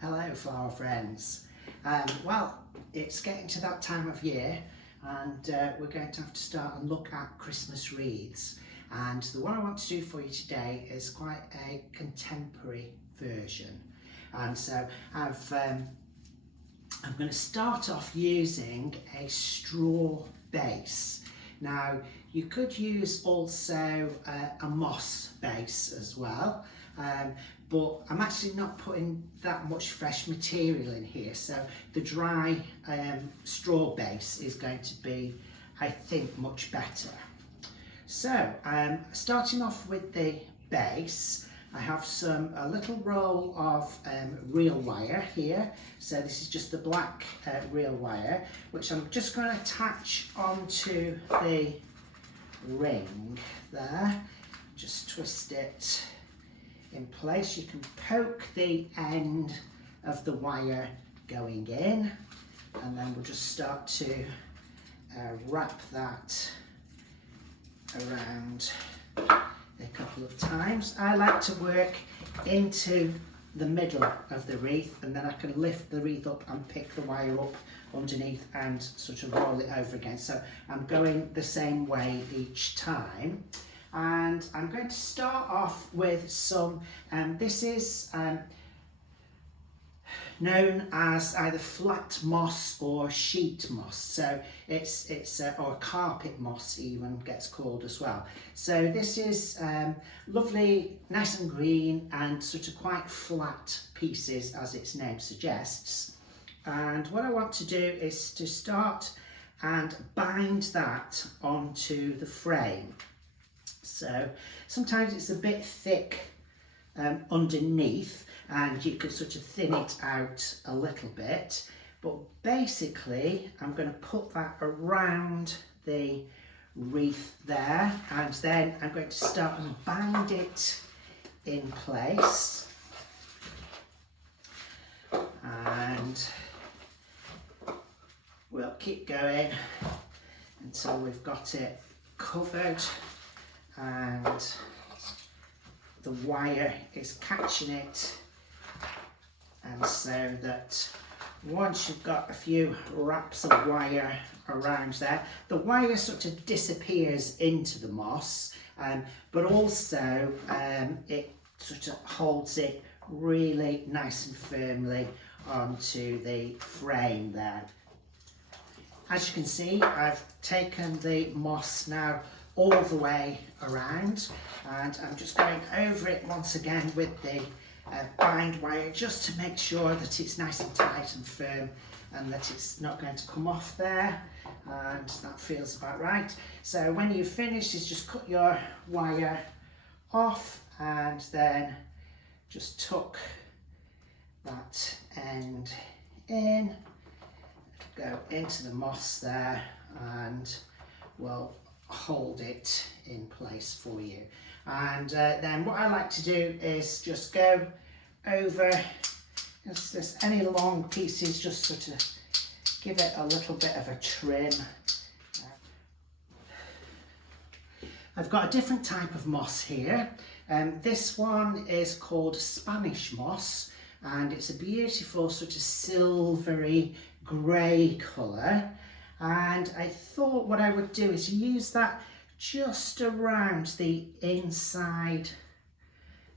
Hello flower friends. Well, it's getting to that time of year and we're going to have to start and look at Christmas wreaths, and the one I want to do for you today is quite a contemporary version, and so I'm going to start off using a straw base. Now you could use also a moss base as well, but I'm actually not putting that much fresh material in here, so the dry straw base is going to be, I think, much better. So starting off with the base, I have a little roll of reel wire here. So this is just the black reel wire, which I'm just going to attach onto the ring there. Just twist it in place. You can poke the end of the wire going in, and then we'll just start to wrap that around a couple of times. I like to work into the middle of the wreath, and then I can lift the wreath up and pick the wire up underneath and sort of roll it over again. So I'm going the same way each time. And I'm going to start off with some, this is known as either flat moss or sheet moss. So it's or carpet moss even gets called as well. So this is lovely, nice and green, and sort of quite flat pieces as its name suggests. And what I want to do is to start and bind that onto the frame. So sometimes it's a bit thick underneath, and you can sort of thin it out a little bit, but basically I'm going to put that around the wreath there, and then I'm going to start and bind it in place, and we'll keep going until we've got it covered and the wire is catching it, and so that once you've got a few wraps of wire around there, the wire sort of disappears into the moss, but also it sort of holds it really nice and firmly onto the frame there. As you can see, I've taken the moss now all the way around, and I'm just going over it once again with the bind wire, just to make sure that it's nice and tight and firm and that it's not going to come off there, and that feels about right. So when you've finished, is just cut your wire off and then just tuck that end in, go into the moss there, and we'll hold it in place for you. And then what I like to do is just go over just any long pieces, just sort of give it a little bit of a trim. I've got a different type of moss here. This one is called Spanish moss, and it's a beautiful sort of silvery grey colour. And I thought what I would do is use that just around the inside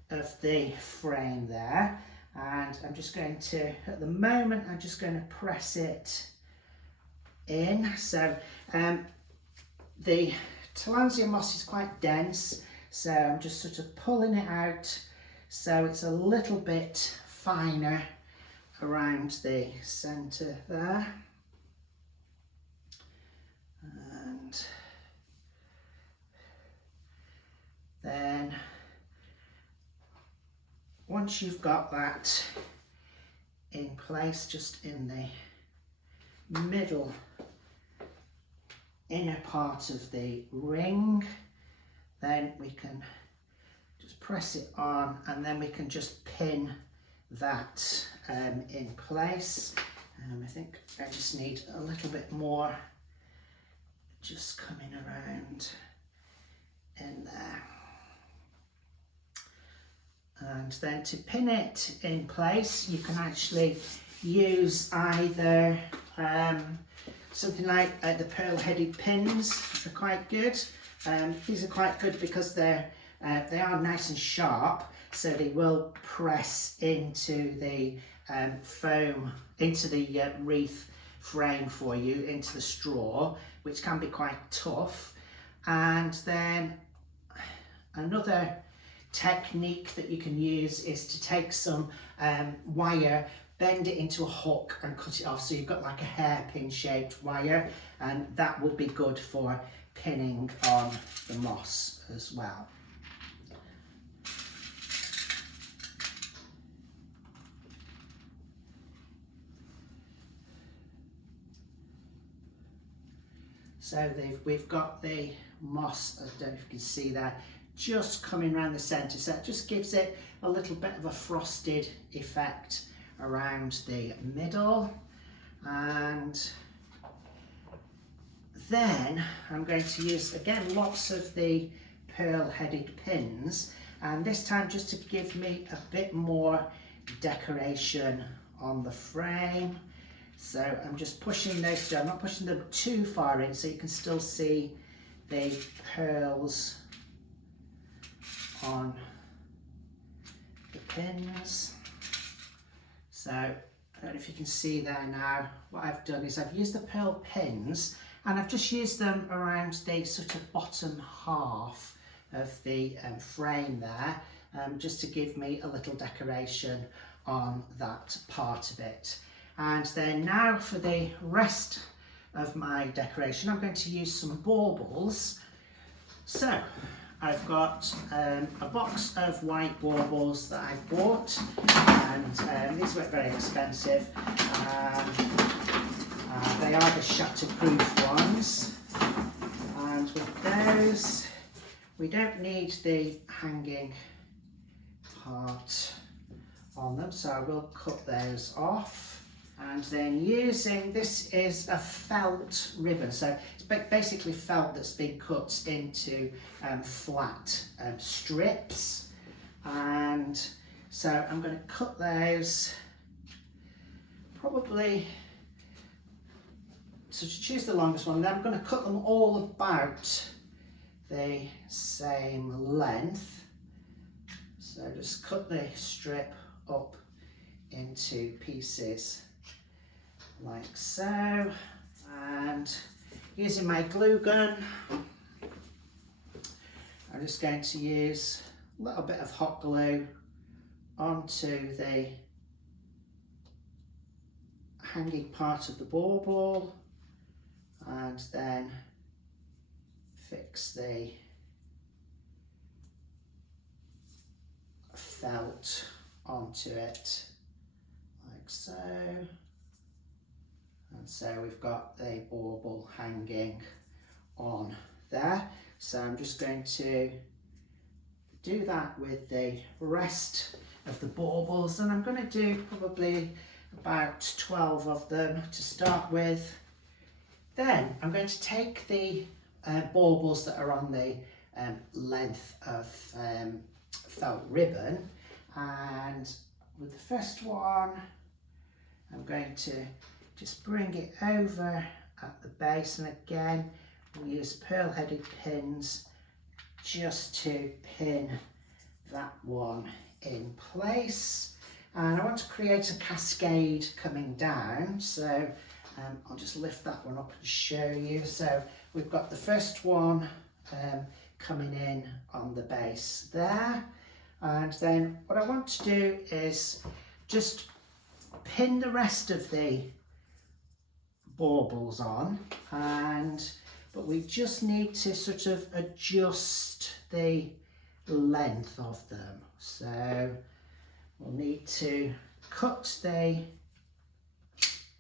of the frame there. And I'm just going to, at the moment, I'm just going to press it in. So the Tillandsia moss is quite dense, so I'm just sort of pulling it out so it's a little bit finer around the centre there. And then once you've got that in place, just in the middle inner part of the ring, then we can just press it on, and then we can just pin that in place. I think I just need a little bit more just coming around in there. And then to pin it in place, you can actually use either something like the pearl-headed pins. They're quite good. These are quite good because they are nice and sharp, so they will press into the foam, into the wreath frame for you, into the straw, which can be quite tough. And then another technique that you can use is to take some wire, bend it into a hook and cut it off, so you've got like a hairpin shaped wire, and that will be good for pinning on the moss as well. So we've got the moss, I don't know if you can see that, just coming around the centre, so it just gives it a little bit of a frosted effect around the middle. And then I'm going to use, again, lots of the pearl-headed pins, and this time just to give me a bit more decoration on the frame. So I'm just pushing those through. I'm not pushing them too far in, so you can still see the pearls on the pins. So I don't know if you can see there now. What I've done is I've used the pearl pins, and I've just used them around the sort of bottom half of the frame there, just to give me a little decoration on that part of it. And then now for the rest of my decoration, I'm going to use some baubles. So I've got a box of white baubles that I bought, and these weren't very expensive. They are the shatterproof ones, and with those we don't need the hanging part on them, so I will cut those off. And then using, this is a felt ribbon, so it's basically felt that's been cut into flat strips, and so I'm going to cut those, probably, so to choose the longest one, then I'm going to cut them all about the same length. So just cut the strip up into pieces like so, and using my glue gun, I'm just going to use a little bit of hot glue onto the hanging part of the bauble, and then fix the felt onto it like so. And so we've got the bauble hanging on there. So I'm just going to do that with the rest of the baubles, and I'm going to do probably about 12 of them to start with. Then I'm going to take the baubles that are on the length of felt ribbon, and with the first one I'm going to just bring it over at the base, and again we'll use pearl-headed pins just to pin that one in place. And I want to create a cascade coming down, so I'll just lift that one up and show you. So we've got the first one coming in on the base there, and then what I want to do is just pin the rest of the baubles on, but we just need to sort of adjust the length of them. So we'll need to cut the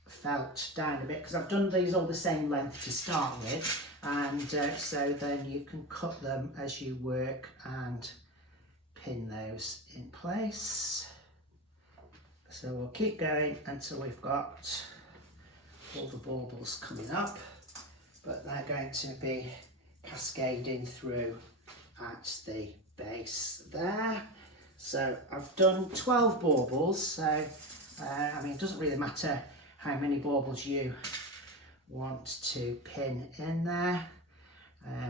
felt down a bit, because I've done these all the same length to start with, and so then you can cut them as you work and pin those in place. So we'll keep going until we've got all the baubles coming up, but they're going to be cascading through at the base there. So I've done 12 baubles, so I mean it doesn't really matter how many baubles you want to pin in there.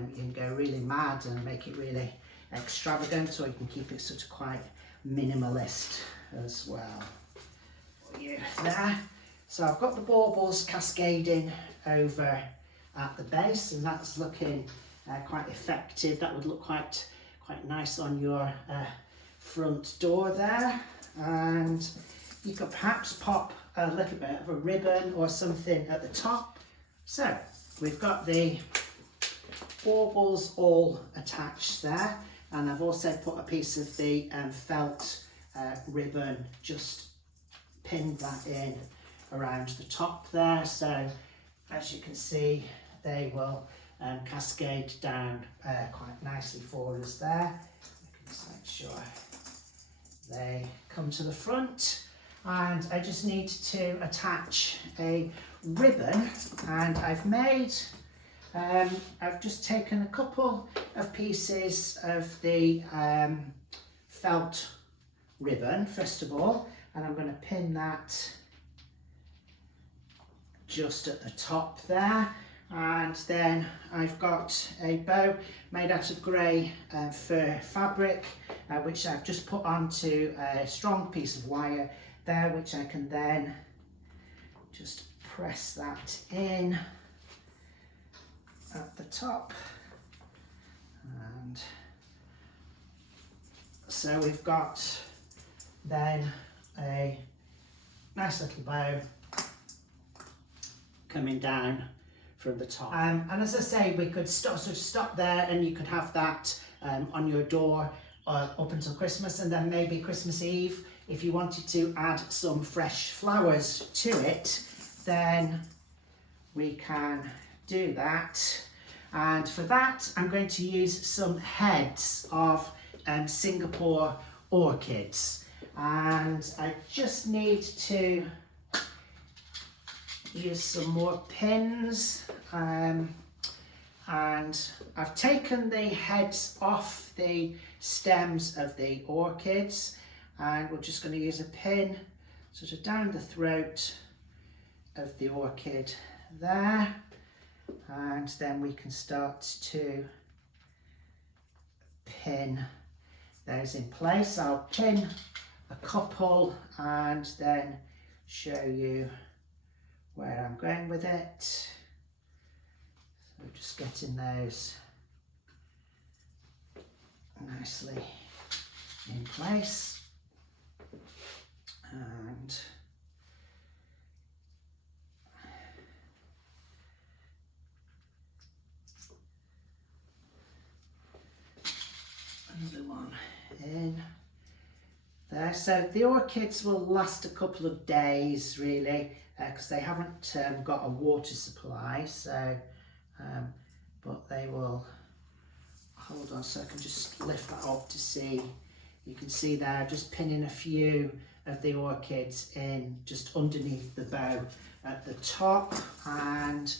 You can go really mad and make it really extravagant, or you can keep it sort of quite minimalist as well. There. So I've got the baubles cascading over at the base, and that's looking quite effective. That would look quite nice on your front door there. And you could perhaps pop a little bit of a ribbon or something at the top. So we've got the baubles all attached there, and I've also put a piece of the felt ribbon, just pinned that in around the top there. So as you can see, they will cascade down quite nicely for us there. We can just make sure they come to the front, and I just need to attach a ribbon, and I've just taken a couple of pieces of the felt ribbon first of all, and I'm going to pin that just at the top there. And then I've got a bow made out of grey fur fabric, which I've just put onto a strong piece of wire there, which I can then just press that in at the top. And so we've got then a nice little bow coming down from the top. And as I say, we could stop there, and you could have that on your door up until Christmas, and then maybe Christmas Eve, if you wanted to add some fresh flowers to it, then we can do that. And for that, I'm going to use some heads of Singapore orchids, and I just need to use some more pins, and I've taken the heads off the stems of the orchids, and we're just going to use a pin sort of down the throat of the orchid there, and then we can start to pin those in place. I'll pin a couple and then show you where I'm going with it. So just getting those nicely in place, and another one in there. So the orchids will last a couple of days really, because they haven't got a water supply, so but they will, hold on so I can just lift that up to see. You can see there, just pinning a few of the orchids in just underneath the bow at the top, and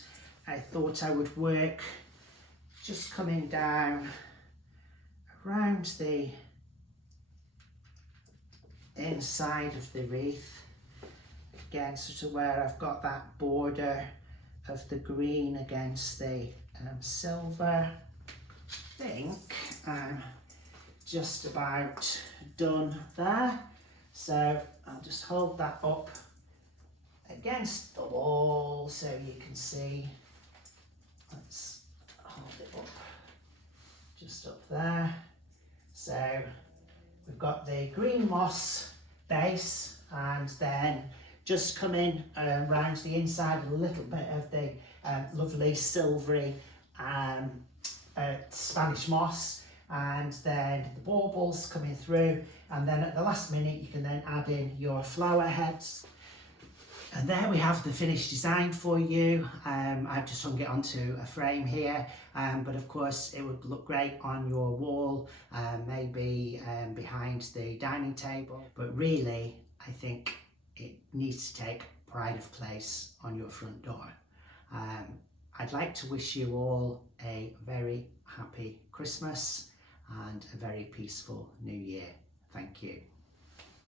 I thought I would work just coming down around the inside of the wreath, again sort of where I've got that border of the green against the silver. I think I'm just about done there, so I'll just hold that up against the wall so you can see. Let's hold it up just up there. So we've got the green moss base, and then just come in around the inside a little bit of the lovely silvery Spanish moss, and then the baubles coming through, and then at the last minute you can then add in your flower heads. And there we have the finished design for you. I've just hung it onto a frame here, but of course it would look great on your wall, maybe behind the dining table, but really I think it needs to take pride of place on your front door. I'd like to wish you all a very happy Christmas and a very peaceful New Year. Thank you.